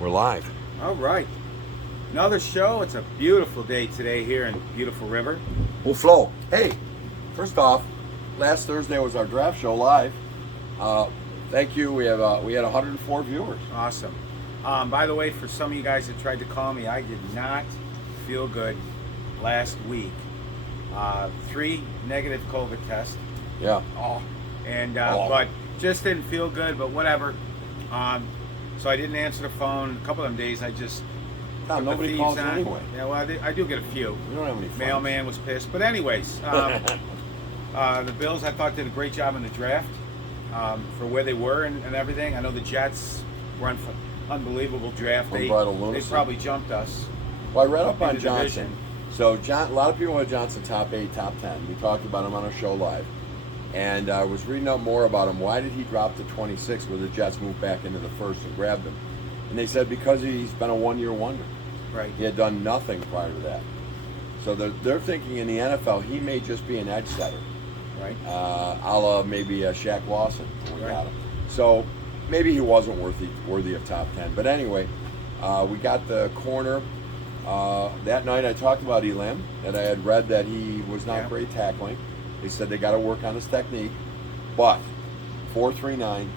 We're live. All right. Another show. It's a beautiful day today here in beautiful River. We'll flow. Hey, first off, last Thursday was our draft show live. Thank you. We had 104 viewers. Awesome. By the way, for some of you guys that tried to call me, I did not feel good last week. 3 negative COVID tests. Yeah. But just didn't feel good. But whatever. So I didn't answer the phone. A couple of them days I just. Tom, nobody calls you anyway. Yeah, well, I do get a few. We don't have any friends. Mailman was pissed. But anyways, the Bills I thought did a great job in the draft for where they were and everything. I know the Jets were unbelievable draft. They probably jumped us. Well, I read up on Johnson. Division. So a lot of people had Johnson top 8, top 10. We talked about him on our show live. And I was reading up more about him. Why did he drop to 26 where the Jets moved back into the first and grabbed him? And they said because he's been a one-year wonder. Right. He had done nothing prior to that. So they're thinking in the NFL he may just be an edge setter. Right. A la maybe Shaq Lawson when we Right. got him. So maybe he wasn't worthy of top 10. But anyway, we got the corner. That night I talked about Elam, and I had read that he was not great tackling. They said they got to work on his technique. But 4.39,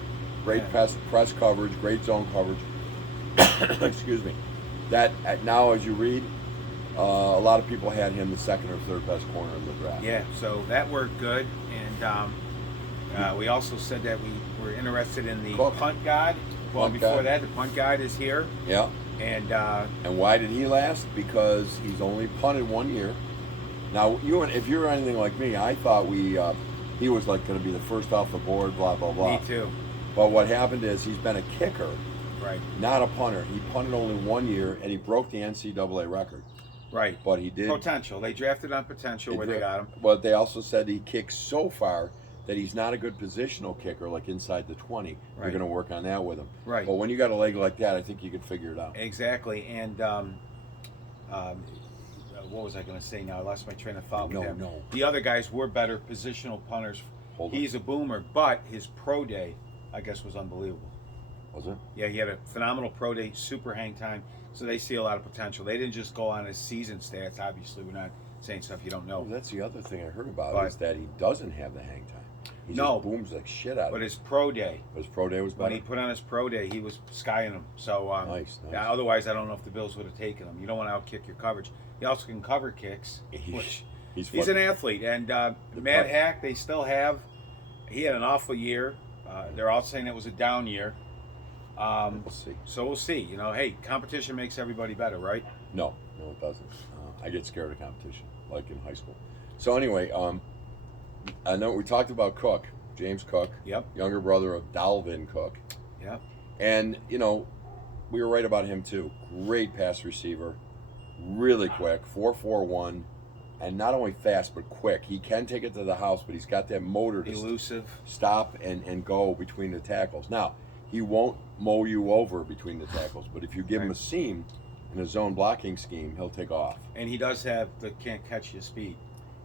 great press coverage, great zone coverage. Excuse me. That now, as you read, a lot of people had him the second or third best corner in the draft. Yeah, so that worked good, and we also said that we were interested in the punt guide. Well, before that, the punt guide is here. Yeah. And why did he last? Because he's only punted 1 year. Now, if you're anything like me, I thought he was like going to be the first off the board. Blah blah blah. Me too. But what happened is he's been a kicker. Right. Not a punter. He punted only 1 year, and he broke the NCAA record. Right. But he did. Potential. They drafted on potential where they got him. But they also said he kicks so far that he's not a good positional kicker, like inside the 20. Right. You're going to work on that with him. Right. But when you got a leg like that, I think you could figure it out. Exactly. And what was I going to say now? I lost my train of thought with him. No. The other guys were better positional punters. He's a boomer, but his pro day, I guess, was unbelievable. Was it? Yeah, he had a phenomenal pro day, super hang time. So they see a lot of potential. They didn't just go on his season stats. Obviously, we're not saying stuff you don't know. Well, that's the other thing I heard about is that he doesn't have the hang time. He just booms like shit out of it. But his pro day. His pro day was better. When he put on his pro day, he was skying them. So nice. Otherwise, I don't know if the Bills would have taken him. You don't want to outkick your coverage. He also can cover kicks, which he's an athlete. And Matt Hack, they still have. He had an awful year. They're all saying it was a down year. We'll see. So we'll see. Hey, competition makes everybody better, right? No, it doesn't. I get scared of competition, like in high school. So anyway, I know we talked about Cook, James Cook. Yep. Younger brother of Dalvin Cook. Yep. And, we were right about him too. Great pass receiver, really quick, 4.41, and not only fast but quick. He can take it to the house, but he's got that motor to elusive. Stop and go between the tackles. Now, he won't mow you over between the tackles, but if you give him a seam in a zone blocking scheme, he'll take off. And he does have the can't catch you speed.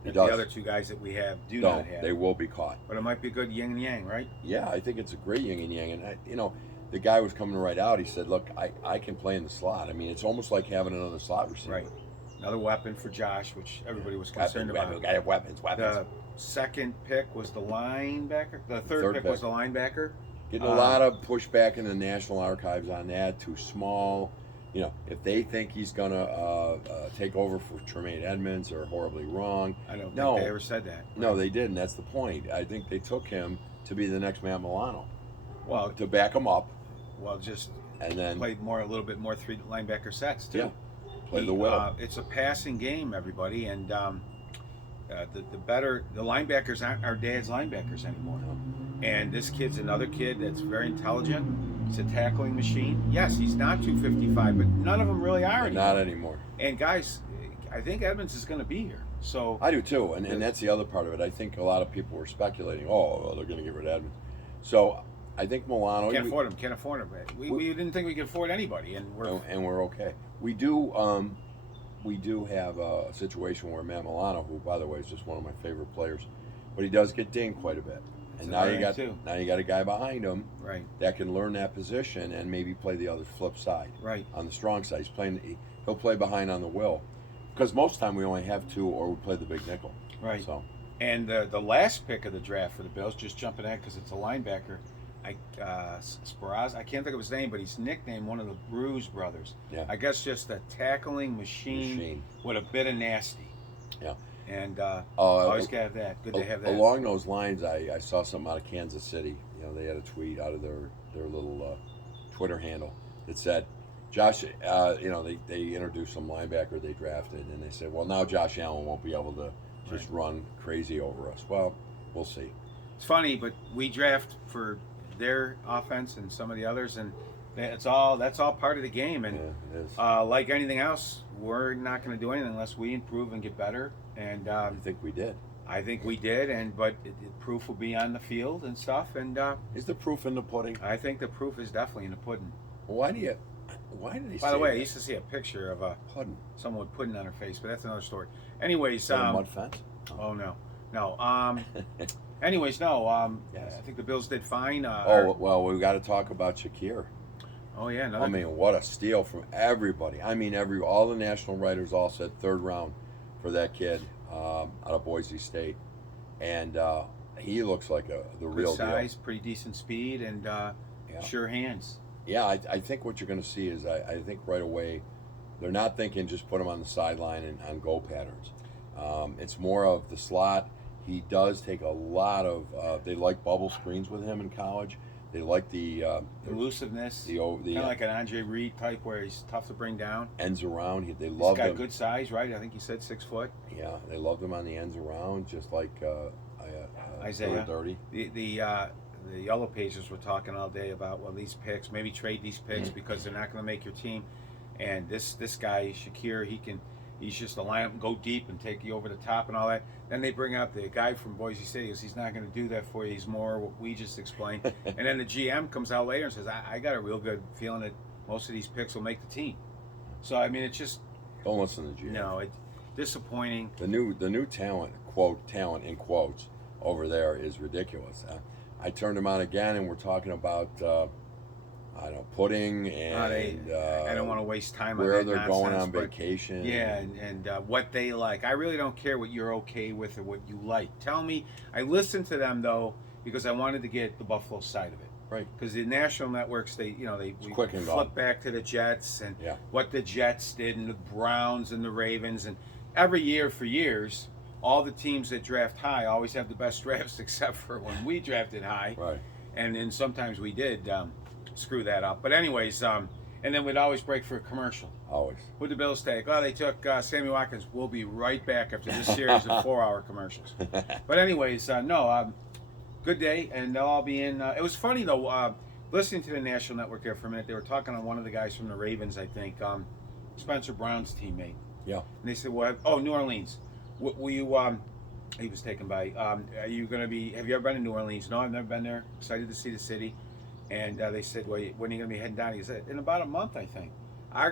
The other two guys that we have do not have. They will be caught. But it might be a good yin and yang, right? Yeah, I think it's a great yin and yang. And, the guy was coming right out. He said, look, I can play in the slot. I mean, it's almost like having another slot receiver. Right. Another weapon for Josh, which everybody was concerned about. We got to have weapons. The second pick was the linebacker. The third pick was the linebacker. Getting a lot of pushback in the National Archives on that. Too small. If they think he's going to take over for Tremaine Edmonds, they're horribly wrong. I don't think they ever said that. Right? No, they didn't. That's the point. I think they took him to be the next Matt Milano. Well, to back him up. Well, and then play a little bit more 3 linebacker sets too. Yeah. Play the will. It's a passing game, everybody, and the linebackers aren't our dad's linebackers anymore. No. And this kid's another kid that's very intelligent. He's a tackling machine. Yes, he's not 255, but none of them really are anymore. Not anymore. And guys, I think Edmonds is going to be here. So I do too, and that's the other part of it. I think a lot of people were speculating, they're going to get rid of Edmonds. So I think Milano can't afford him. We didn't think we could afford anybody, and we're okay. We do have a situation where Matt Milano, who by the way is just one of my favorite players, but he does get dinged quite a bit. And another now you thing, got too. a guy behind him Right. that can learn that position and maybe play the other flip side. Right. On the strong side, he'll play behind on the will, because most of the time we only have two, or we play the big nickel. Right. So And the last pick of the draft for the Bills, just jumping ahead because it's a linebacker, Speraz, I can't think of his name, but he's nicknamed one of the Bruise brothers. yeah, I guess just a tackling machine with a bit of nasty. Yeah. And always got to have that. Good to have that. Along those lines, I saw something out of Kansas City. You know, they had a tweet out of their little Twitter handle that said, Josh, you know, they introduced some linebacker they drafted, and they said, well, now Josh Allen won't be able to just run crazy over us. Well, we'll see. It's funny, but we draft for their offense and some of the others, and that's all part of the game. And Yeah, it is. like anything else, we're not going to do anything unless we improve and get better. And I think we did. I think we did, but proof will be on the field and stuff. And Is the proof in the pudding? I think the proof is definitely in the pudding. Why did they By say the way, I that? used to see a picture of Pudding. someone with pudding on her face, but that's another story. Anyways, Mud fence? oh no. Anyways, no. Yes. I think the Bills did fine. Well, we got to talk about Shakir. Oh yeah. I mean, what a steal from everybody. I mean, all the national writers all said third round for that kid out of Boise State, and he looks like the good real size, pretty decent speed, and sure hands. Yeah, I think what you're going to see is I think right away they're not thinking just put him on the sideline and on goal patterns. It's more of the slot. He does take a lot of. They like bubble screens with him in college. They like the elusiveness. the Kind of like an Andre Reed type, where he's tough to bring down. ends around. They He's love got him. good size, right? I think you said 6 foot. Yeah, they loved him on the ends around, just like Isaiah. Dirty. The Yellow Pages were talking all day about, well, these picks, maybe trade these picks because they're not going to make your team. And this guy Shakir, he's just a lineup and go deep and take you over the top and all that. Then they bring up the guy from Boise State. He's not going to do that for you. He's more what we just explained. And then the GM comes out later and says, I got a real good feeling that most of these picks will make the team. So I mean, it's just Don't listen to GM. no, it's disappointing. The new talent, talent in quotes, over there is ridiculous. I turned them on again, and we're talking about I don't know, pudding and I don't want to waste time on where that they're going nonsense, on but vacation. yeah, and what they like. I really don't care what you're okay with or what you like. Tell me. I listened to them though because I wanted to get the Buffalo side of it. Right. Because the national networks, we quick and flip gone. back to the Jets and Yeah. what the Jets did and the Browns and the Ravens, and every year for years, all the teams that draft high always have the best drafts except for when we drafted high. Right. And then sometimes we did screw that up. But anyways, and then we'd always break for a commercial. Always. Who'd the Bills take? Oh, they took Sammy Watkins. We'll be right back after this series of 4-hour commercials. But anyways, good day, and they'll all be in. It was funny, though, listening to the national network there for a minute. They were talking on one of the guys from the Ravens, I think, Spencer Brown's teammate. Yeah. And they said, well, New Orleans. Will you, he was taken by, are you going to be, have you ever been to New Orleans? No, I've never been there. Excited to see the city. And they said, well, when are you going to be heading down? He said, in about a month, I think. Our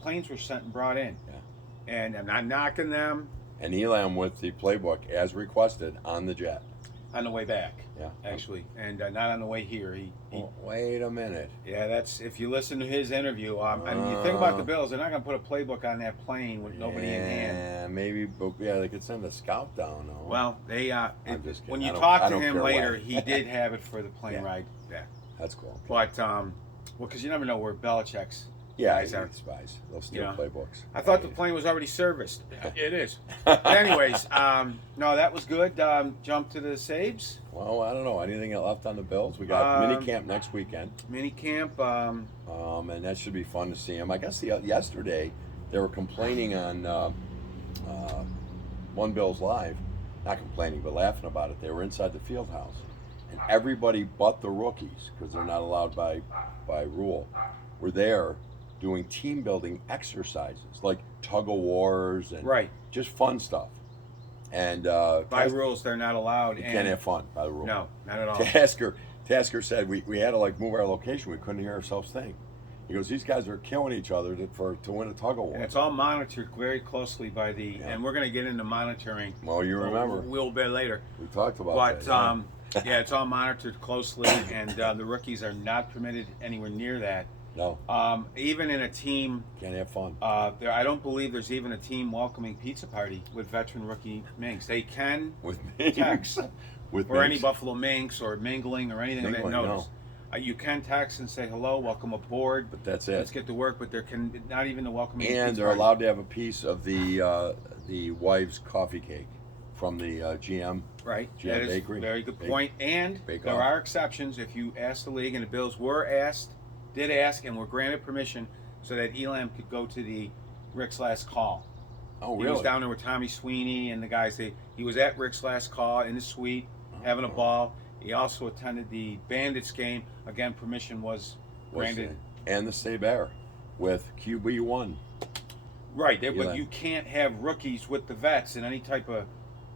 planes were sent and brought in. Yeah. And I'm not knocking them. And Elam with the playbook as requested on the jet. On the way back. Yeah. Actually. And not on the way here. Oh, wait a minute. Yeah, that's, if you listen to his interview, and you think about the Bills, they're not going to put a playbook on that plane with nobody in hand. Yeah, maybe, but yeah, they could send a scout down. No? Well, they, I'm just kidding. when you I talk to don't him care later, what. he did have it for the plane Yeah. ride back. That's cool. But, because you never know where Belichick's Yeah, guys are. spies. They'll steal Yeah. playbooks. I thought the plane was already serviced. It is. But anyways, no, that was good. Jump to the Sabres. Well, I don't know. Anything left on the Bills? We got mini camp next weekend. Mini camp. And that should be fun to see them. I guess yesterday they were complaining on One Bills Live, not complaining but laughing about it. They were inside the field house, and everybody but the rookies, because they're not allowed by rule, were there doing team building exercises like tug of wars and Right. just fun stuff. And By rules, they're not allowed. you can't have fun by the rule. No, not at all. Tasker said we had to move our location. We couldn't hear ourselves think. He goes, these guys are killing each other to win a tug of war. And it's all monitored very closely by the, and we're going to get into monitoring. Well, you remember. A little bit later. We talked about But that. Yeah, it's all monitored closely, and the rookies are not permitted anywhere near that. No, Even in a team, can't have fun. I don't believe there's even a team welcoming pizza party with veteran rookie Minks. They can With text with or any Minks? Buffalo Minks or mingling or anything of that Mingling, notice. You can text and say hello, welcome aboard. But that's it. Let's get to work. But there can not even the welcoming. And pizza they're party. allowed to have a piece of the wife's coffee cake from the GM. Right. GM That is Bakery. very good point. And Bake there Off. are exceptions. If you ask the league, and the Bills did ask, and were granted permission so that Elam could go to the Rick's last call. Oh, He really? was down there with Tommy Sweeney and the guys. He was at Rick's last call in the suite, having a ball. He also attended the Bandits game. Again, permission was granted. And the Stay Bear with QB1. Right, but Elam. you can't have rookies with the vets in any type of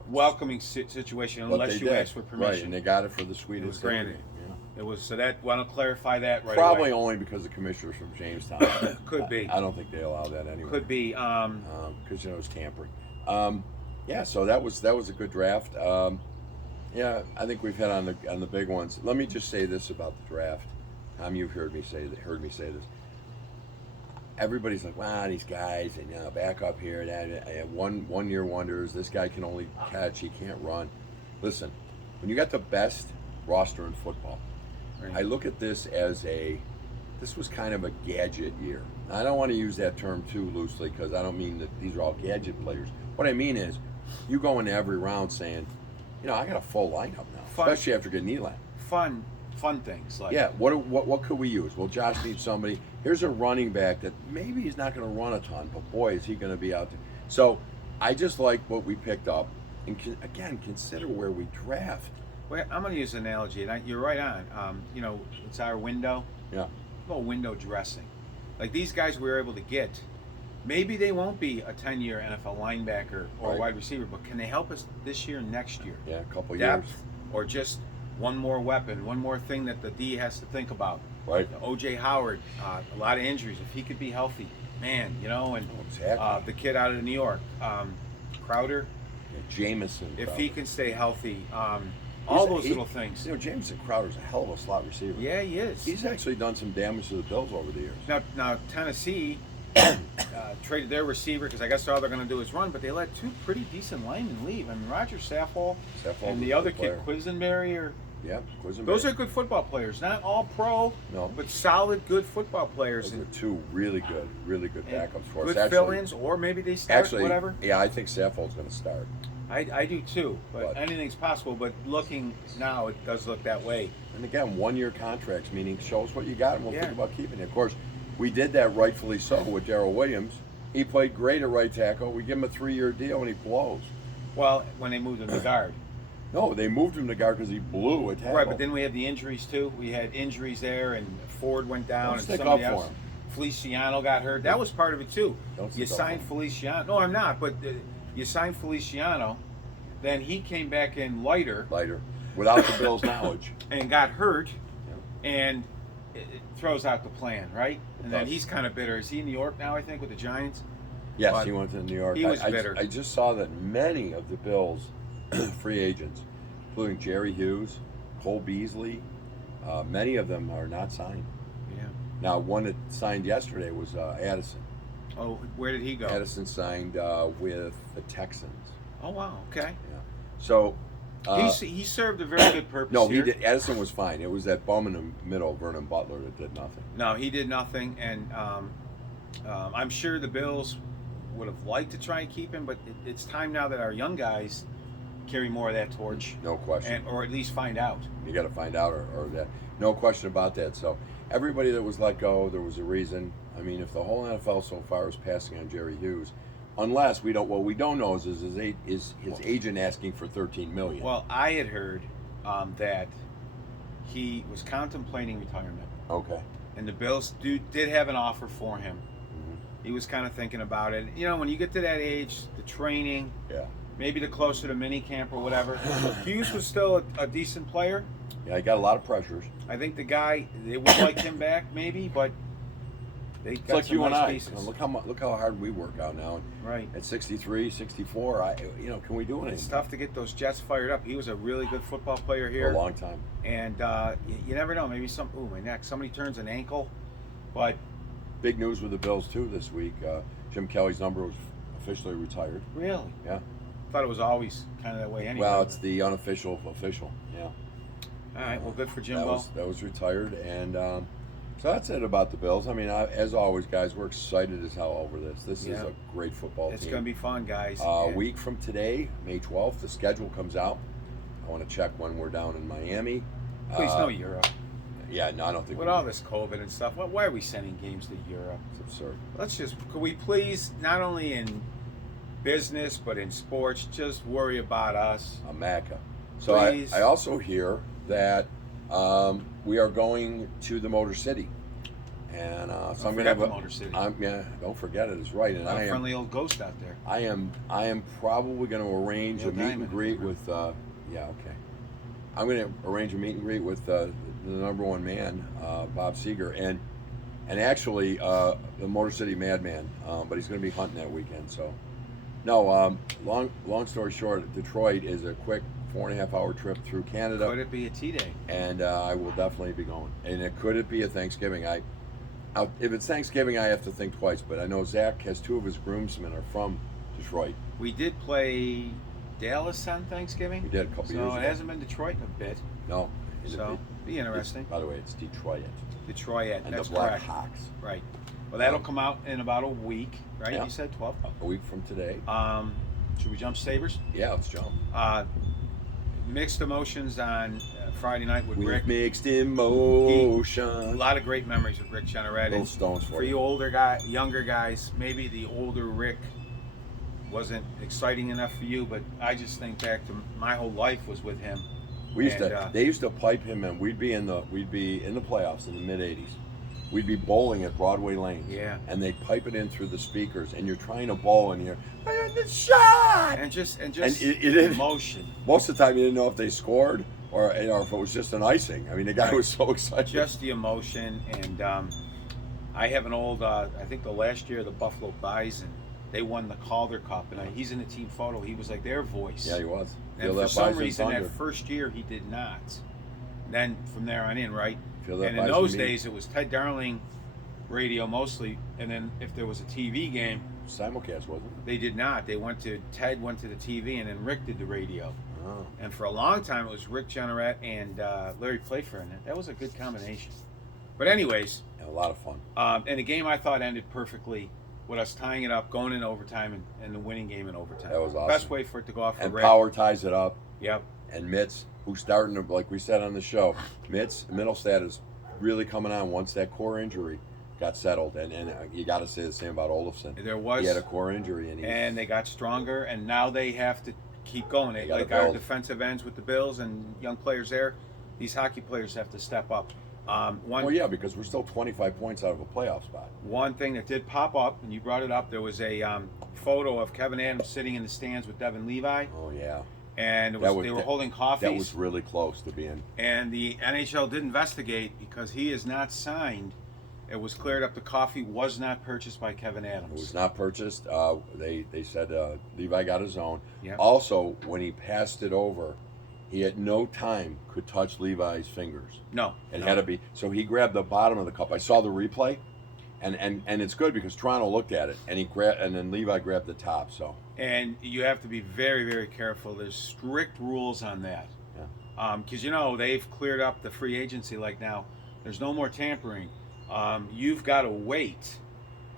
welcoming situation But unless they you did. ask for permission. Right, and they got it for the It sweetest was granted. game. Yeah. It was so that. Want to clarify that right Probably away? only because the commissioner's from Jamestown. Could be. I don't think they allow that anyway. Could be. Because it's tampering. Yeah, so that was a good draft. Yeah, I think we've hit on the big ones. Let me just say this about the draft. Tom, you've heard me say this. Everybody's like, wow, these guys, and back up here, that one year wonders. This guy can only catch, he can't run. Listen, when you got the best roster in football, Right. I look at this as this was kind of a gadget year. Now, I don't want to use that term too loosely because I don't mean that these are all gadget players. What I mean is, you go into every round saying, I got a full lineup now, Fun. especially after getting Elam. Fun things like Yeah, what could we use? Well, Josh needs somebody. Here's a running back that maybe he's not going to run a ton, but boy, is he going to be out there. So I just like what we picked up. And again, consider where we draft. Well, I'm going to use an analogy, and you're right on. It's our window. Yeah. No window dressing. Like these guys we were able to get. Maybe they won't be a 10-year NFL linebacker or Right. wide receiver, but can they help us this year and next year? Yeah, a couple Depth, years. or just one more weapon, one more thing that the D has to think about. Right. O.J. Howard, a lot of injuries. If he could be healthy, man, and Exactly. the kid out of New York, Crowder, Yeah, Jameson. if Crowder. he can stay healthy, all those little things. Jameson Crowder's a hell of a slot receiver. Yeah, he is. He's actually done some damage to the Bills over the years. Now Tennessee traded their receiver because I guess all they're going to do is run, but they let two pretty decent linemen leave. I mean, Roger Saffold and the other kid, Quisenberry, or Yeah, Quisenberry. those are good football players. Not all pro, No. but solid, good football players. Those are two really good backups for us. Good Actually, fill-ins, or maybe they start, actually, whatever. Yeah, I think Saffold's going to start. I do too, but But- anything's possible. But looking now, it does look that way. And again, 1 year contracts, meaning show us what you got and we'll Yeah. think about keeping it. Of course, we did that rightfully so with Darrell Williams. He played great at right tackle. We give him a 3-year deal and he blows. Well, when they moved him to guard. No, they moved him to guard because he blew a tackle. Right, but then we had the injuries too. We had injuries there, and Ford went down, Don't and stick somebody up for else. him. Feliciano got hurt. That was part of it too. Don't You stick up signed for Feliciano. No, I'm not. But you signed Feliciano, then he came back in lighter Later, without the Bills' knowledge. and got hurt, Yeah. and it throws out the plan, right? And then does. he's kind of bitter. Is he in New York now? I think with the Giants. Yes, But he went to New York. he was I bitter. I just saw that many of the Bills' free agents, including Jerry Hughes, Cole Beasley, many of them are not signed. Yeah. Now, one that signed yesterday was Addison. Oh, where did he go? Addison signed with the Texans. Oh wow. Okay. Yeah. So. He served a very good purpose. No, here. he did. Addison was fine. It was that bum in the middle, Vernon Butler, that did nothing. No, he did nothing, and I'm sure the Bills would have liked to try and keep him, but it's time now that our young guys carry more of that torch, No question. and or at least find out. You got to find out, or that. No question about that. So everybody that was let go, there was a reason. I mean, if the whole NFL so far is passing on Jerry Hughes, unless we don't, what we don't know is his agent asking for $13 million. Well, I had heard that he was contemplating retirement, Okay. and the Bills did have an offer for him. He was kind of thinking about it. You know, when you get to that age, the training, Yeah. maybe the closer to mini camp or whatever. Hughes was still a decent player. Yeah, he got a lot of pressures. I think the guy, they would like him back maybe, but They It's got like some you and nice I. pieces. Look how hard we work out now. Right. At 63, 64, can we do anything? It's tough to get those Jets fired up. He was a really good football player For here. a long time. And you never know. Maybe my neck. Somebody turns an ankle. But Big news with the Bills too this week. Jim Kelly's number was officially retired. really, Yeah. I thought it was always kind of that way anyway. Well, it's the unofficial official. Yeah. All right. Well, good for Jimbo. That was retired, and so that's it about the Bills. I mean, as always, guys, we're excited as hell over this. This is a great football It's team. going to be fun, guys. A week from today, May 12th, the schedule comes out. I want to check when we're down in Miami. Please, no Europe. Yeah, no, I don't think With all this COVID and stuff, why are we sending games to Europe? It's absurd. Could we please, not only in business, but in sports, just worry about us? America. So Please. I also hear that we are going to the Motor City. And so I'm going to have the Motor City. Don't forget it. It's right. And A friendly old ghost out there. I am probably going to arrange Neil a meet and Diamond. greet with. I'm going to arrange a meet and greet with the number one man, Bob Seger, and actually the Motor City Madman. But he's going to be hunting that weekend. So, no. Long story short, Detroit is a quick 4.5 hour trip through Canada. Could it be a T-Day? And I will definitely be going. And could it be a Thanksgiving? If it's Thanksgiving, I have to think twice. But I know Zach has 2 of his groomsmen are from Detroit. We did play Dallas on Thanksgiving. We did a couple years ago. So it hasn't been Detroit in a bit. No. So be interesting. By the way, it's Detroit. Detroit. And That's the Black correct. Hawks. Right. Well, that'll come out in about a week, right? Yeah. You said 12. A week from today. Should we jump Sabres? Yeah, let's jump. Mixed emotions on Friday night with With Rick. mixed emotion. A lot of great memories with Rick Jeanneret. Little stones For you younger guys, maybe the older Rick wasn't exciting enough for you, but I just think back to my whole life was with him. They used to pipe him in. We'd be in the playoffs in the mid '80s. We'd be bowling at Broadway Lanes. Yeah. And they'd pipe it in through the speakers, and you're trying to bowl in here. The shot. And just it emotion. Most of the time, you didn't know if they scored or if it was just an icing. I mean, the guy was so excited. Just the emotion, and I have an old. I think the last year the Buffalo Bison, they won the Calder Cup, and he's in the team photo. He was like their voice. Yeah, he was. And for some reason, that first year he did not. Then from there on in, right? And in those days, it was Ted Darling radio mostly, and then if there was a TV game, simulcast, wasn't it? They did not. Ted went to the TV, and then Rick did the radio. Oh. And for a long time, it was Rick Jeanneret and Larry Playfair, and that was a good combination. But anyways, a lot of fun. And the game I thought ended perfectly with us tying it up, going in overtime, and the winning game in overtime. That was awesome. Best way for it to go off for And Rick. Power ties it up. Yep. And Mitz, who's starting to, like we said on the show, Middlestad is really coming on once that core injury got settled. And you got to say the same about Olofsson. He had a core injury. And they got stronger, and now they have to keep going. They like our defensive ends with the Bills and young players there. These hockey players have to step up. Because we're still 25 points out of a playoff spot. One thing that did pop up, and you brought it up, there was a photo of Kevin Adams sitting in the stands with Devin Levi. Oh, yeah. And they were holding coffees. That was really close to being. And the NHL did investigate because he is not signed. It was cleared up the coffee was not purchased by Kevin Adams. It was not purchased. They said Levi got his own. Yep. Also, when he passed it over, he at no time could touch Levi's fingers. No. It had to be. So he grabbed the bottom of the cup. I saw the replay, and it's good because Toronto looked at it, and then Levi grabbed the top. So. And you have to be very, very careful. There's strict rules on that. Yeah. Because they've cleared up the free agency. Like now, there's no more tampering. You've got to wait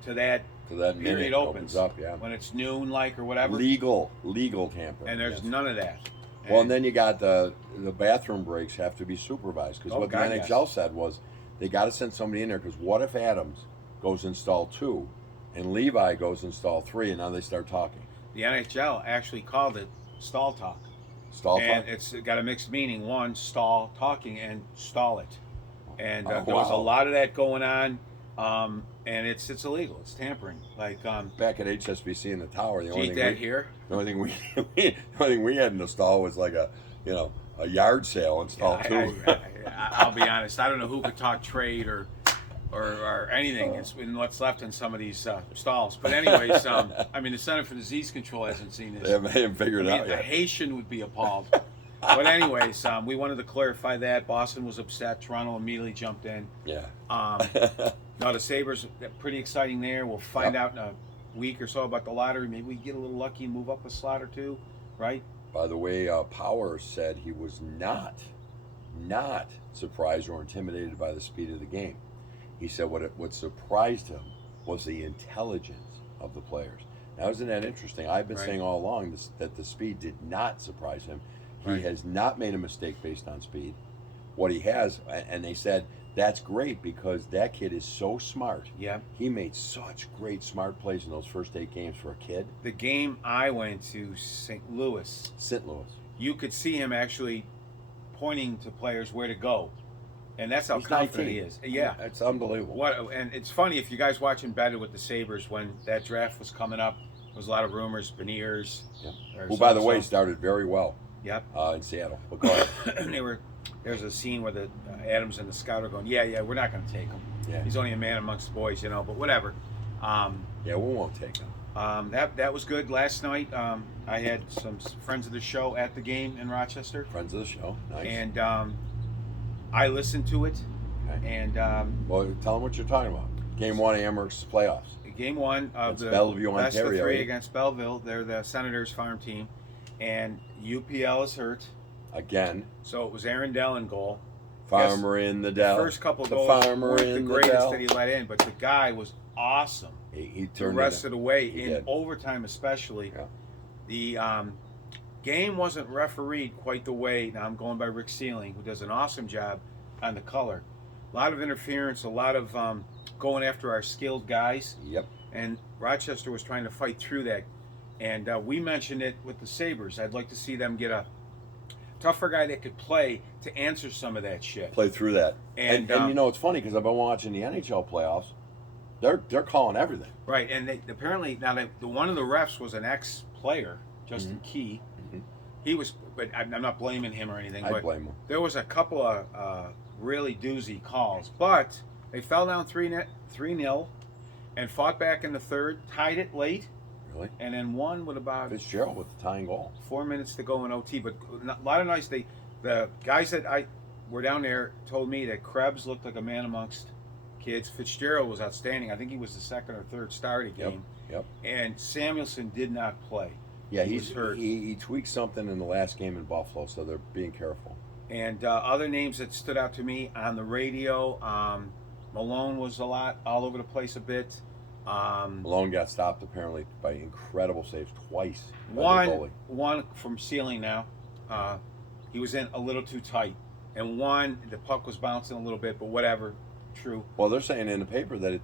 to that period opens up. Yeah. When it's noon, or whatever. Legal tampering. And there's none of that. And then you got the bathroom breaks have to be supervised because what the NHL said was they got to send somebody in there because what if Adams goes install 2 and Levi goes install 3 and now they start talking. The NHL actually called it stall talk. Stall talk? And it's got a mixed meaning. One, stall talking, and stall it. And there was a lot of that going on, and it's illegal. It's tampering. Back at HSBC in the tower, the only thing we had in the stall was like a yard sale install 2. I'll be honest. I don't know who could talk trade or or anything. It's in what's left in some of these stalls. But anyways, I mean, the Center for Disease Control hasn't seen this. They haven't figured it out A yet. Haitian would be appalled. But anyways, we wanted to clarify that. Boston was upset. Toronto immediately jumped in. Yeah. No, the Sabres, pretty exciting there. We'll find out in a week or so about the lottery. Maybe we get a little lucky and move up a slot or two, right? By the way, Power said he was not surprised or intimidated by the speed of the game. He said what surprised him was the intelligence of the players. Now, isn't that interesting? I've been saying all along that the speed did not surprise him. He has not made a mistake based on speed. What he has, and they said, that's great because that kid is so smart. Yeah. He made such great smart plays in those first 8 games for a kid. The game I went to, St. Louis, you could see him actually pointing to players where to go. And that's how confident he is. Yeah. It's unbelievable. And it's funny, if you guys watch Embedded with the Sabres, when that draft was coming up, there was a lot of rumors, Beniers. Yeah. Who, by the way, started very well. Yep. In Seattle. But go ahead. There's a scene where the Adams and the scout are going, yeah, we're not going to take him. Yeah. He's only a man amongst boys, but whatever. Yeah, we won't take him. That was good. Last night, I had some friends of the show at the game in Rochester. Friends of the show, nice. And I listened to it. Okay. And well, tell them what you're talking about. Game 1 of Amherst's playoffs. Game 1 of the Bellevue, best Ontario, of 3 against Belleville. They're the Senators' farm team, and UPL is hurt again. So it was Aaron Dell in goal. Farmer in the Dell. The first couple of goals weren't the greatest that he let in, but the guy was awesome. He turned the rest of the way in did. Overtime, especially. Yeah. The game wasn't refereed quite the way. Now I'm going by Rick Sealing, who does an awesome job on the color. A lot of interference, a lot of going after our skilled guys. Yep. And Rochester was trying to fight through that. And we mentioned it with the Sabres. I'd like to see them get a tougher guy that could play to answer some of that shit. Play through that. And it's funny because I've been watching the NHL playoffs. They're calling everything. Right, and they apparently one of the refs was an ex-player, Justin Key. Mm-hmm. He was, but I'm not blaming him or anything. I blame him. There was a couple of really doozy calls, but they fell down 3-0 and fought back in the third, tied it late. Really? And then won with about Fitzgerald with the tying goal. 4 minutes to go in OT. But a lot of nights, the guys that were down there told me that Krebs looked like a man amongst kids. Fitzgerald was outstanding. I think he was the second or third star of the game. Yep. And Samuelson did not play. Yeah, he's hurt. He tweaked something in the last game in Buffalo, so they're being careful. And other names that stood out to me on the radio, Malone was all over the place a bit. Malone got stopped apparently by incredible saves twice. One from Sealing now. He was in a little too tight, and the puck was bouncing a little bit, but whatever. True. Well, they're saying in the paper that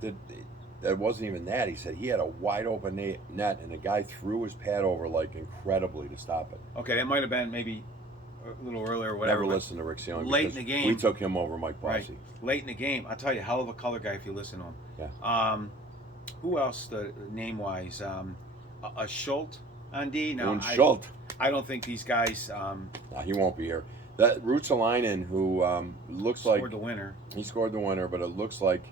that wasn't even that. He said he had a wide open net, and the guy threw his pad over like incredibly to stop it. Okay, that might have been maybe a little earlier or whatever. Never listened to Rick Sealing. Late in the game, we took him over Mike Bossy. Right. Late in the game, I'll tell you, hell of a color guy if you listen to him. Yeah. Who else? Name wise, a Schultz on D. No, Schultz. I don't think these guys. No, he won't be here. That Ruotsalainen, who looks like scored the winner. He scored the winner, but it looks like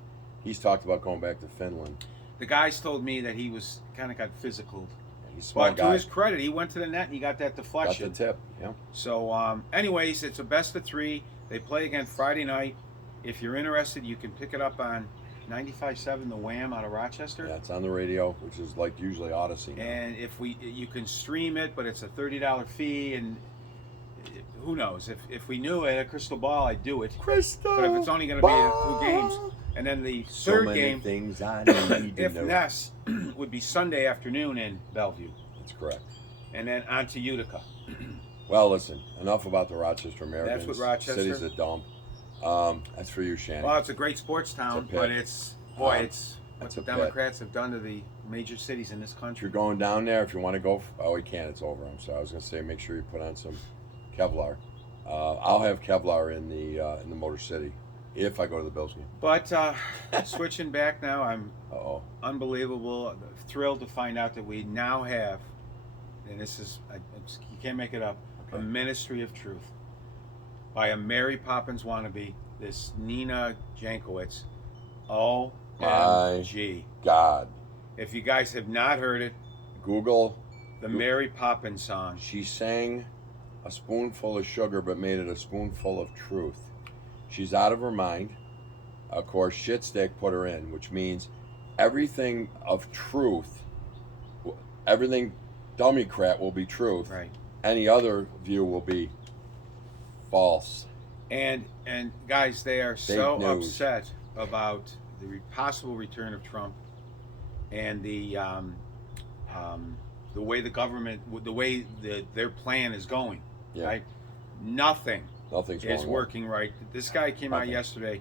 he's talked about going back to Finland. The guys told me that he was kind of got physical. Yeah, he's a smart guy. To his credit, he went to the net and he got that deflection. Got the tip. Yeah. So, anyways, it's a best of 3. They play again Friday night. If you're interested, you can pick it up on 95.7 The Wham out of Rochester. Yeah, it's on the radio, which is like usually Odyssey now. And you can stream it, but it's a $30 fee, and who knows? If we knew it, a crystal ball, I'd do it. Crystal. But if it's only going to be 2 games, and then the third game, things I need to if know. Ness would be Sunday afternoon in Bellevue. That's correct. And then on to Utica. Well, listen, enough about the Rochester Americans. That's what Rochester. City's a dump. That's for you, Shannon. Well, it's a great sports town, but it's what the Democrats have done to the major cities in this If country. you're going down there, if you want to go, we can't. It's over. I'm sorry. I was going to say make sure you put on some Kevlar. I'll have Kevlar in the Motor City if I go to the Bills game. But switching back now, I'm unbelievable, thrilled to find out that we now have, and this is you can't make it up, a Ministry of Truth by a Mary Poppins wannabe, this Nina Jankowicz, OMG. God. If you guys have not heard it, Google. the Mary Poppins song. She sang a spoonful of sugar but made it a spoonful of truth. She's out of her mind. Of course, Shitstick put her in, which means everything of truth, everything Democrat will be truth. Right. Any other view will be false. And guys, they are so news. upset about the possible return of Trump and the way the government, the way their plan is going. Yeah. Right. Nothing Nothing's is going working right. This guy came out Nothing. yesterday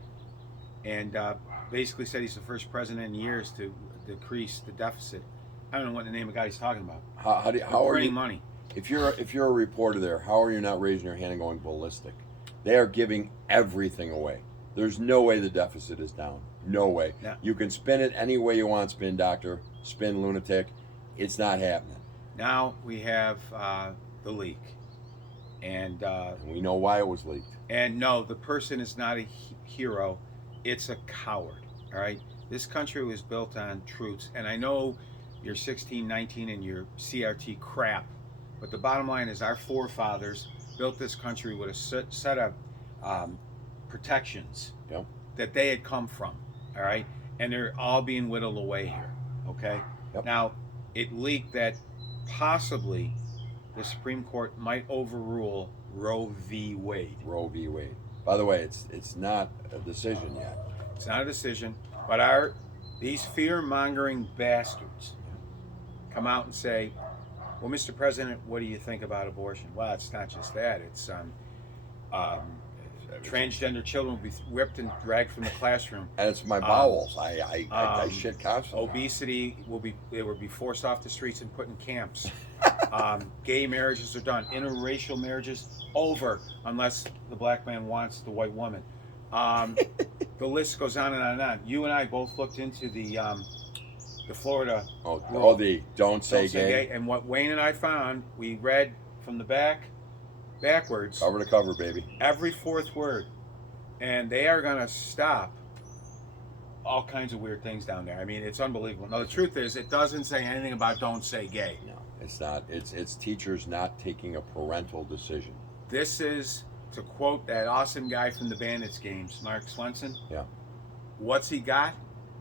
and basically said he's the first president in years to decrease the deficit. I don't know what the name of the guy he's talking about. How are printing you? money? If you're a reporter there, how are you not raising your hand and going ballistic? They are giving everything away. There's no way the deficit is down. No way. Yeah. You can spin it any way you want, spin doctor, spin lunatic. It's not happening. Now we have the leak, and And we know why it was leaked. and no, the person is not a hero; it's a coward. All right, this country was built on truths, and I know you're 16, 19, and your CRT crap, but the bottom line is our forefathers built this country with a set of protections Yep. that they had come from. All right, and they're all being whittled away here. Okay. Yep. Now, it leaked that possibly the Supreme Court might overrule Roe v. Wade. Roe v. Wade. By the way, it's not a decision yet. It's not a decision, but these fear-mongering bastards come out and say, well, Mr. President, what do you think about abortion? Well, it's not just that. It's transgender children will be whipped and dragged from the classroom. And it's my bowels. I shit constantly. Obesity they will be forced off the streets and put in camps. Gay marriages are done. Interracial marriages over unless the black man wants the white woman. The list goes on and on and on. You and I both looked into the Florida rule. The don't say gay. And what Wayne and I found, we read from the backwards, Cover to cover, baby. every fourth word, and they are going to stop all kinds of weird things down there. I mean, it's unbelievable. Now, the truth is, it doesn't say anything about don't say gay. No, it's not. It's teachers not taking a parental decision. This is, to quote that awesome guy from the Bandits games, Mark Swenson. Yeah. What's he got?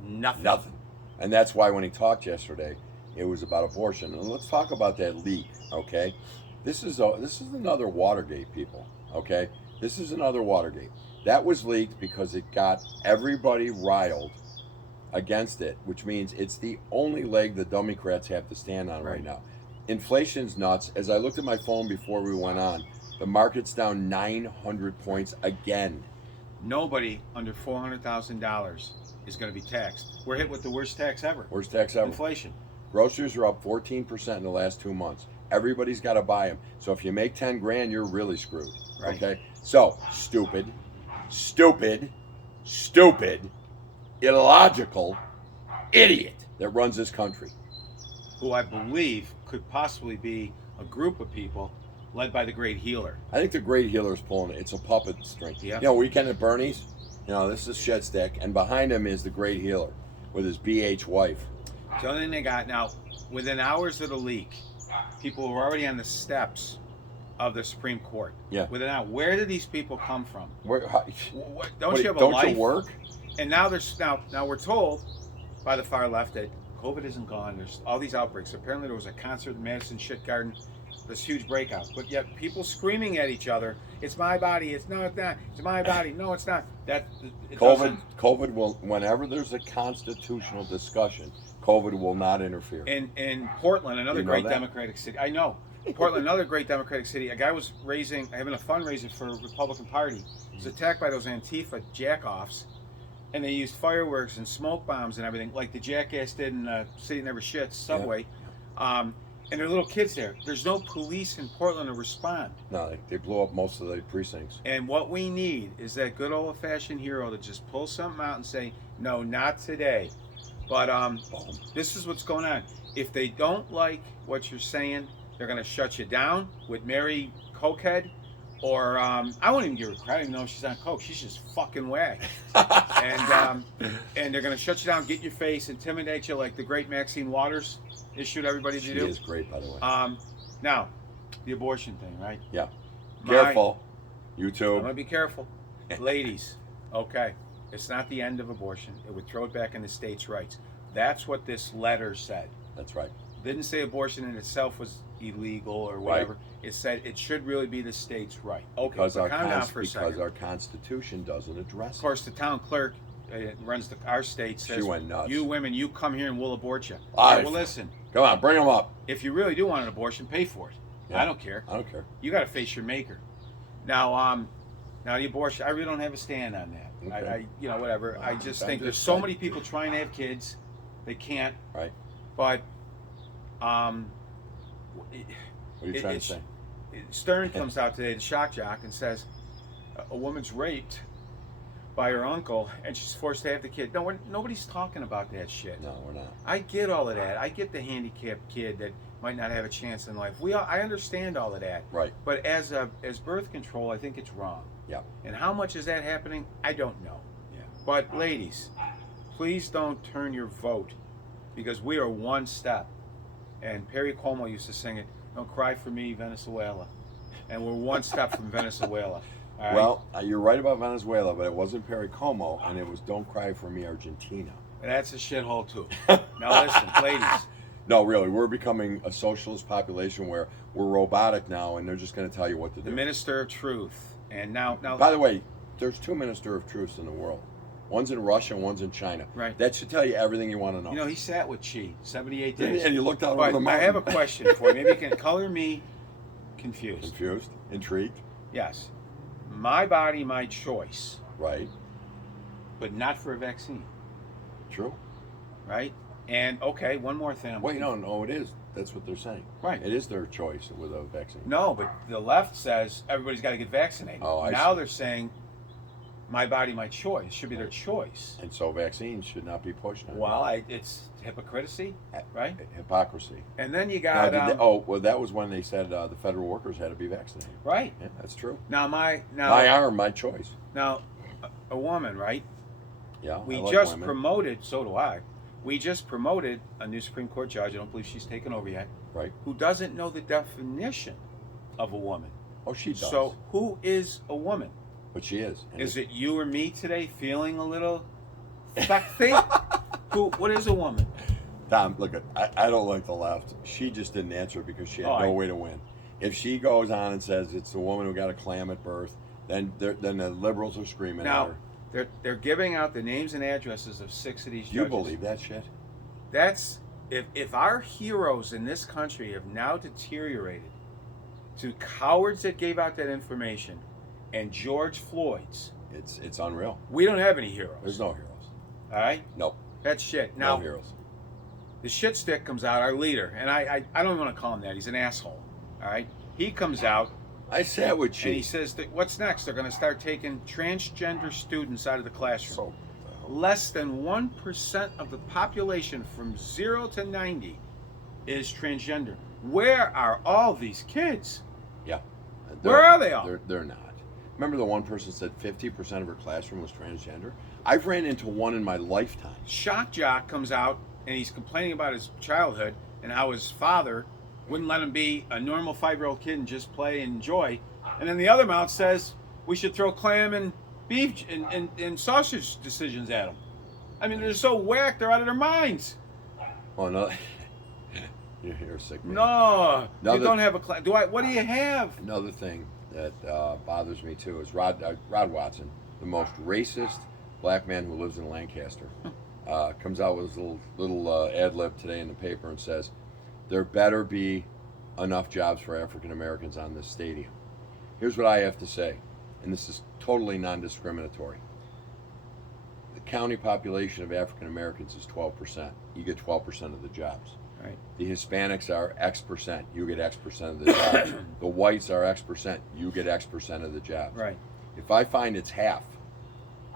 Nothing. Nothing. And that's why when he talked yesterday, it was about abortion. And let's talk about that leak, okay? This is another Watergate, people, okay? This is another Watergate. That was leaked because it got everybody riled against it, which means it's the only leg the Democrats have to stand on right now. Inflation's nuts. As I looked at my phone before we went on, the market's down 900 points again. Nobody under $400,000 is going to be taxed. We're hit with the worst tax ever. Worst tax ever. Inflation. Groceries are up 14% in the last 2 months. Everybody's got to buy them. So if you make 10 grand, you're really screwed. Right. Okay? So, stupid, illogical idiot that runs this country. Who I believe could possibly be a group of people led by the great healer. I think the great healer's pulling it. It's a puppet string. Yep. You know, Weekend at Bernie's, this is Shedstick, and behind him is the great healer with his BH wife. The only thing they got now, within hours of the leak, people were already on the steps of the Supreme Court. Yeah. Within hours, where did these people come from? Don't you have a don't life? you work? And now now we're told by the far left that COVID isn't gone. There's all these outbreaks. Apparently there was a concert in Madison Shit Garden, this huge breakout. But yet people screaming at each other, it's my body, it's not, it's my body, no, it's not. COVID will, whenever there's a constitutional discussion, COVID will not interfere. In Portland, another You know great that? Democratic city. I know. Portland, another great Democratic city. A guy was having a fundraiser for a Republican Party. He was attacked by those Antifa jackoffs, and they used fireworks and smoke bombs and everything, like the jackass did in City Never Shits subway. Yeah. And there are little kids there. There's no police in Portland to respond. No, they blew up most of the precincts. And what we need is that good old-fashioned hero to just pull something out and say, no, not today. But this is what's going on. If they don't like what you're saying, they're going to shut you down with Mary Cokehead, Or I won't even give her credit. Even though she's on coke, she's just fucking whacked. And they're gonna shut you down, get in your face, intimidate you like the great Maxine Waters issued everybody to do. She is great, by the way. Now, the abortion thing, right? Yeah. Careful. I'm YouTube. gonna be careful, ladies. Okay, it's not the end of abortion. It would throw it back into states' rights. That's what this letter said. That's right. Didn't say abortion in itself was illegal or whatever. Right. It said it should really be the state's right. Okay, because our Constitution doesn't address it. Of course, the town clerk runs our state says, she went nuts. You women, you come here and we'll abort you. All right, well, listen. Come on, bring them up. If you really do want an abortion, pay for it. Yeah. I don't care. I don't care. You got to face your maker. Now the abortion, I really don't have a stand on that. Okay. I whatever. I just think there's so many people trying to have kids, they can't. Right. But what are you trying to say? Stern comes out today, the shock jock, and says a woman's raped by her uncle and she's forced to have the kid. No, nobody's talking about that shit. No, we're not. I get all of that. I get the handicapped kid that might not have a chance in life. I understand all of that. Right. But as birth control, I think it's wrong. Yeah. And how much is that happening? I don't know. Yeah. But ladies, please don't turn your vote, because we are one step. And Perry Como used to sing it, "Don't cry for me, Venezuela." And we're one step from Venezuela. Right? Well, you're right about Venezuela, but it wasn't Perry Como, and it was "Don't Cry for Me, Argentina." And that's a shithole too. Now listen, ladies. No, really, we're becoming a socialist population where we're robotic now, and they're just going to tell you what to do. The Minister of Truth, and now. By the way, there's two Minister of Truths in the world. One's in Russia and one's in China. Right. That should tell you everything you want to know. You know, he sat with Xi 78 days. And you looked out over the mountain. I have a question for you. Maybe you can color me confused. Confused? Intrigued? Yes. My body, my choice. Right. But not for a vaccine. True. Right? And, okay, one more thing. Wait, no, it is. That's what they're saying. Right. It is their choice with a vaccine. No, but the left says everybody's got to get vaccinated. Oh, I now see. They're saying my body, my choice. It should be their choice. And so vaccines should not be pushed on. Well, it's hypocrisy, right? Hypocrisy. And then you got... that was when they said the federal workers had to be vaccinated. Right. Yeah, that's true. Now, my arm, my choice. Now, a woman, right? Yeah, We just promoted, so do I. We just promoted a new Supreme Court judge, I don't believe she's taken over yet, right? Who doesn't know the definition of a woman. Oh, she does. So, who is a woman? But she is. Is it you or me today feeling a little sexy? What is a woman? Tom, look, I don't like the left. She just didn't answer because she had no way to win. If she goes on and says it's the woman who got a clam at birth, then the liberals are screaming at her. They're giving out the names and addresses of 6 of these judges. You believe that shit? That's if our heroes in this country have now deteriorated to cowards that gave out that information and George Floyd's. It's unreal. We don't have any heroes. There's no heroes. All right? Nope. That's shit. Now, no heroes. The shit stick comes out, our leader, and I don't want to call him that. He's an asshole. All right? He comes out. I sat with you. And he says, what's next? They're going to start taking transgender students out of the classroom. Less than 1% of the population from 0 to 90 is transgender. Where are all these kids? Yeah. Where are they all? They're not. Remember the one person said 50% of her classroom was transgender? I've ran into one in my lifetime. Shock jock comes out and he's complaining about his childhood and how his father wouldn't let him be a normal 5-year-old kid and just play and enjoy. And then the other mouth says we should throw clam and beef and sausage decisions at them. I mean, they're so whacked, they're out of their minds. Oh, no. You're a sick man. No, you don't have a clam. What do you have? Another thing that bothers me, too, is Rod Watson, the most racist black man who lives in Lancaster, comes out with his little ad lib today in the paper and says, there better be enough jobs for African Americans on this stadium. Here's what I have to say, and this is totally non-discriminatory. The county population of African Americans is 12%. You get 12% of the jobs. Right. The Hispanics are X%. You get X% of the jobs. The whites are X%. You get X% of the jobs. Right. If I find it's half,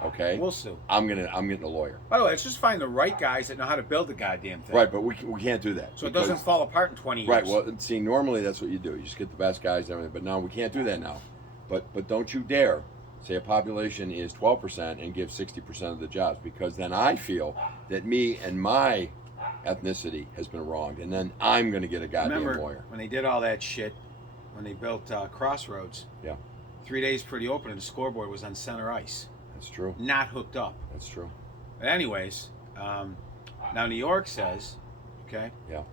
okay, we'll sue. I'm getting a lawyer. By the way, let's just find the right guys that know how to build the goddamn thing. Right, but we can't do that. So it doesn't fall apart in 20 years. Right. Well, see, normally that's what you do. You just get the best guys and everything. But now we can't do that now. But don't you dare say a population is 12% and give 60% of the jobs, because then I feel that me and my ethnicity has been wronged, and then I'm going to get a goddamn Remember lawyer. when they did all that shit, when they built Crossroads? Yeah. 3 days for the opening, the scoreboard was on center ice. That's true. Not hooked up. That's true. But anyways, now New York says, okay, Yeah.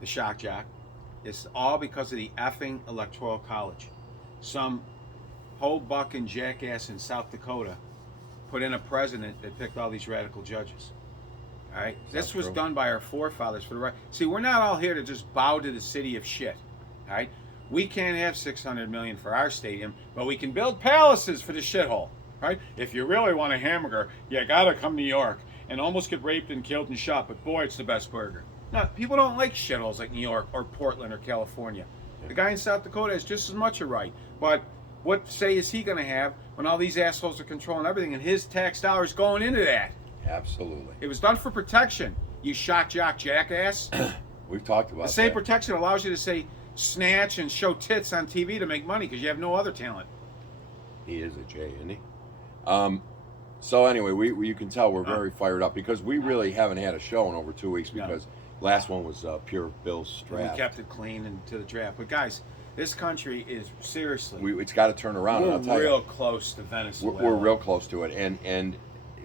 the shock jock, it's all because of the effing Electoral College. Some hoe-bucking jackass in South Dakota put in a president that picked all these radical judges. All right, this was done by our forefathers for the right. See, we're not all here to just bow to the city of shit. All right, we can't have $600 million for our stadium, but we can build palaces for the shithole. Right? If you really want a hamburger, you gotta come to New York and almost get raped and killed and shot. But boy, it's the best burger. Now, people don't like shitholes like New York or Portland or California. The guy in South Dakota has just as much a right. But what say is he going to have when all these assholes are controlling everything and his tax dollars going into that? Absolutely. It was done for protection, you shock jock jackass. We've talked about The same that. protection allows you to say snatch and show tits on TV to make money because you have no other talent. He is a J, isn't he? So anyway, we you can tell we're very fired up because we really haven't had a show in over 2 weeks because last one was pure Bills And draft. we kept it clean and to the draft. But guys, this country is seriously. It's got to turn around. We're and I'll tell real you, close to Venezuela. we're real close to it, and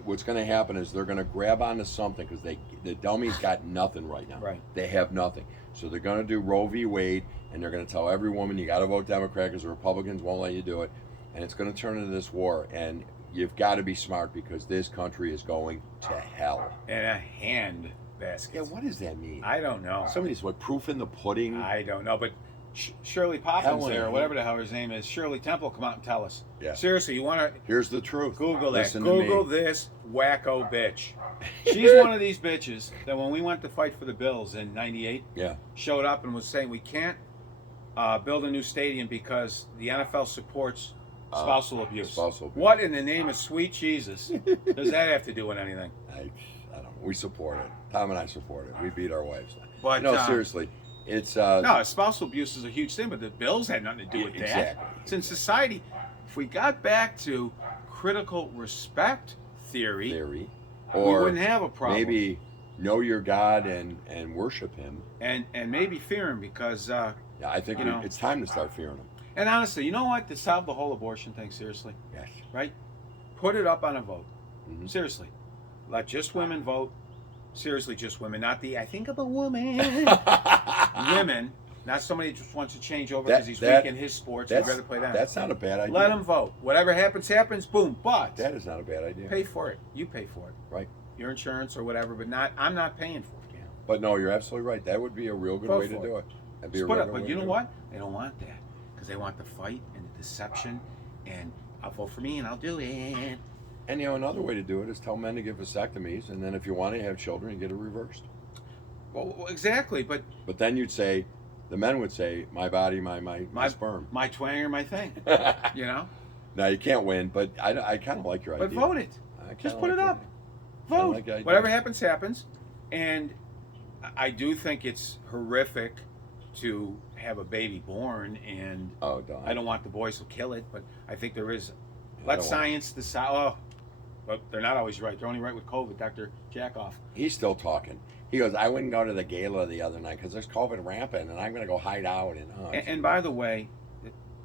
what's going to happen is they're going to grab onto something because the dummies got nothing right now. Right. They have nothing, so they're going to do Roe v. Wade, and they're going to tell every woman you got to vote Democrat because the Republicans won't let you do it, and it's going to turn into this war. And you've got to be smart because this country is going to hell. And a hand basket. Yeah, what does that mean? I don't know. Somebody's proof in the pudding? I don't know, but Shirley Poppins Helen. there, or whatever the hell her name is, Shirley Temple, come out and tell us. Yeah. Seriously, you want to Here's the truth. Google that. Listen to Google me. this wacko bitch. She's one of these bitches that when we went to fight for the Bills in '98, Yeah. showed up and was saying we can't build a new stadium because the NFL supports spousal abuse. Spousal abuse. What in the name of sweet Jesus does that have to do with anything? I don't know. We support it. Tom and I support it. We beat our wives. But No, seriously. It's no, spousal abuse is a huge thing, but the Bills had nothing to do with that. Exactly. It's in society. If we got back to critical respect theory, theory. we Or wouldn't have a problem. maybe know your God and worship him. and maybe fear him because Yeah, I think You know. it's time to start fearing him. and honestly, you know what? To solve the whole abortion thing, seriously, Yes. right? Put it up on a vote. Mhm. Seriously, let just women vote. Seriously, just women, not the I think I'm a woman. Women, not somebody who just wants to change over because he's weak in his sports. He'd rather play that. That's not a bad idea. Let him vote. Whatever happens, happens. Boom. But That is not a bad idea. pay for it. You pay for it. Right. Your insurance or whatever, but not. I'm not paying for it. But no, you're absolutely right. That would be a real good Vote way to for do it. That'd be Just a put real up. good But way you to know do what? They don't want that because they want the fight and the deception. And I'll vote for me and I'll do it. And another way to do it is tell men to get vasectomies, and then if you want to have children, you get it reversed. Well, exactly. But But then you'd say, the men would say, my body, my sperm. my twanger, my thing. You know. Now you can't win, but I kind of like your But idea. vote it. I kinda Just put it like up. Kinda Vote. like the idea. Whatever happens, happens. And I do think it's horrific to have a baby born, and Oh, don't. I don't want the boys to kill it, but I think there is. I Let don't science decide. Oh, but they're not always right. They're only right with COVID, Dr. Jackoff. He's still talking. He goes, I wouldn't go to the gala the other night because there's COVID rampant, and I'm going to go hide out. And by the way,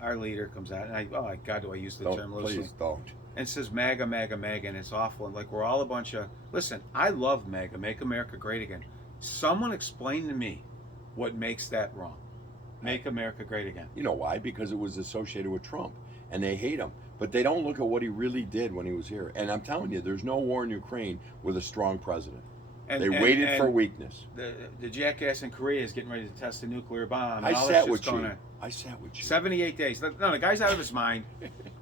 our leader comes out, and God, do I use the term loosely? Please don't. And says MAGA, MAGA, MAGA, and it's awful. And like we're all a bunch of. Listen, I love MAGA, Make America Great Again. Someone explain to me what makes that wrong. Make America Great Again. You know why? Because it was associated with Trump, and they hate him. But they don't look at what he really did when he was here. And I'm telling you, there's no war in Ukraine with a strong president. They waited for weakness. The jackass in Korea is getting ready to test a nuclear bomb. And I all sat that shit's with going you. on. I sat with you. 78 days. No, the guy's out of his mind.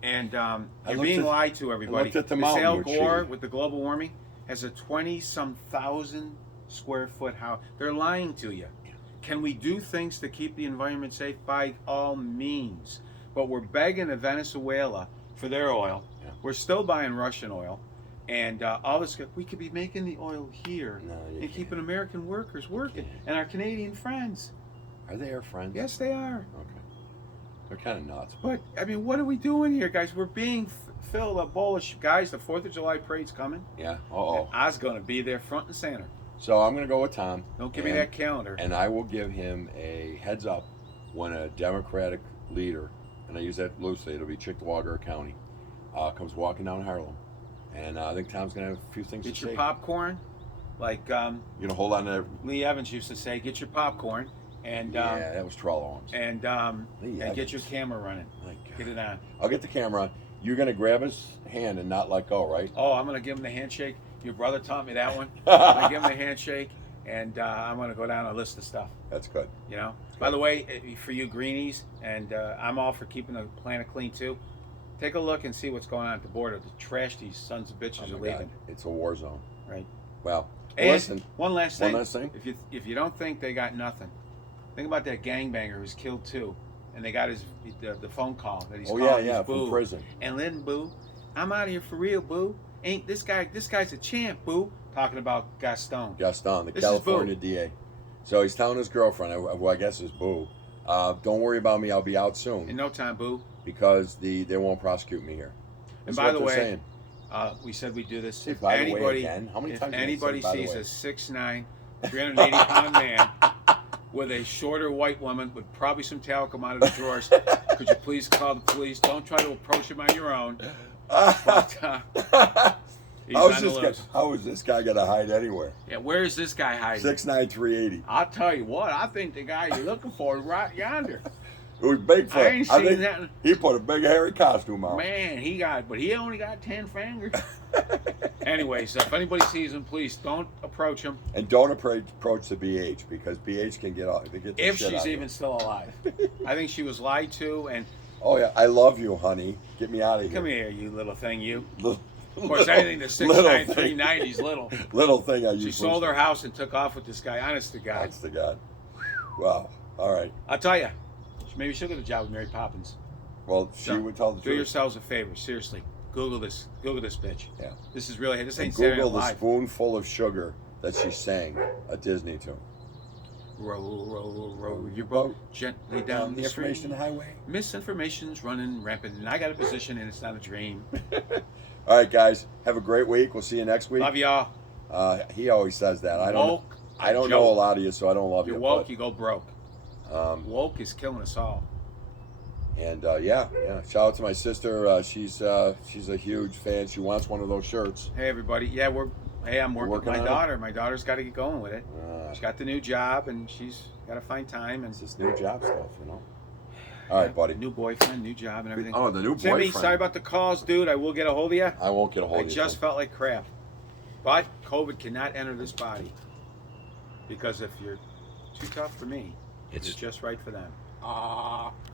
And you're looked being at- lied to, everybody. looked at the This mountain Al with Gore you. with the global warming has a 20-some thousand square foot house. They're lying to you. Can we do things to keep the environment safe? By all means. But we're begging Venezuela for their oil. Yeah. We're still buying Russian oil. And all this, we could be making the oil here No, you and can't. keeping American workers working can't. and our Canadian friends. Are they our friends? Yes, they are. Okay. They're kind of nuts. But I mean, what are we doing here, guys? We're being filled a bowl of guys. The 4th of July parade's coming. Yeah. Uh-oh. I was going to be there front and center. So I'm going to go with Tom. Don't give me that calendar. And I will give him a heads up when a Democratic leader, and I use that loosely, it'll be Chickasaw County, comes walking down Harlem. And I think Tom's going to have a few things Get to your say. popcorn. Like You're going to hold on to that. Lee Evans used to say, get your popcorn. And Yeah, that was Trello Arms. and Evans. get your camera running. My God. Get it on. I'll get the camera on. You're going to grab his hand and not let go, right? Oh, I'm going to give him the handshake. Your brother taught me that one. I'm going to give him the handshake, and I'm going to go down a list of stuff. That's good. You know. By the way, for you greenies, and I'm all for keeping the planet clean too. Take a look and see what's going on at the border. The trash these sons of bitches are leaving. God. It's a war zone. Right. Well, And listen. one last thing. One last thing. If you don't think they got nothing, think about that gangbanger who's killed too, and they got the phone call that he's calling his boo. From prison. And Lynn, boo, I'm out of here for real, boo. Ain't this guy's a champ, boo. Talking about Gaston. Gaston, the This California is Boo. DA. So he's telling his girlfriend, who I guess is Boo, don't worry about me, I'll be out soon. In no time, boo. Because they won't prosecute me here. And That's by what the they're way, saying. We said we'd do this. Say If by the way anybody, again. How many if times did I say anybody by the sees way? a 6'9", 380-pound man with a shorter white woman with probably some talc come out of the drawers, could you please call the police? Don't try to approach him on your own. But, he's on the loose. How is this guy going to hide anywhere? Yeah, where is this guy hiding? 6'9", 380. I'll tell you what, I think the guy you're looking for is right yonder. It was Bigfoot. I ain't seen think that. He put a big hairy costume on. Man, but he only got 10 fingers. Anyway, so if anybody sees him, please don't approach him. And don't approach the BH because BH can get off. If she's even still alive. I think she was lied to, and Oh yeah, I love you, honey. Get me out of here. come here, you little thing, you. Little, Of course, anything to 6'9", 390's little. Little thing I used. She sold her house and took off with this guy. Honest to God. Honest to God. Wow. All right. I'll tell you, maybe she'll get a job with Mary Poppins. Well, she So, would tell the Do truth. yourselves a favor, seriously. Google this bitch. Yeah. This is really, this And ain't Saturday Google Night the Live. spoonful of sugar that she sang a Disney tune. Row, row, row your boat gently down the information stream. highway. Misinformation's running rampant, and I got a position, and it's not a dream. All right, guys. Have a great week. We'll see you next week. Love y'all. He always says that. I Woke, don't know a lot of you, so I don't love You're you. woke, you go broke. But, Woke is killing us all. and yeah. Shout out to my sister. She's a huge fan. She wants one of those shirts. Hey everybody, yeah, I'm working with working my on it? daughter. My daughter's got to get going with it. Uh, She's got the new job, and she's got to find time. And it's this new job stuff, All right, buddy. new boyfriend, new job, and everything. Oh, the new Timmy, boyfriend. sorry about the calls, dude. I will get a hold of you. I won't get a hold I of you. just felt like crap. But COVID cannot enter this body. Because if you're too tough for me, it's just right for them.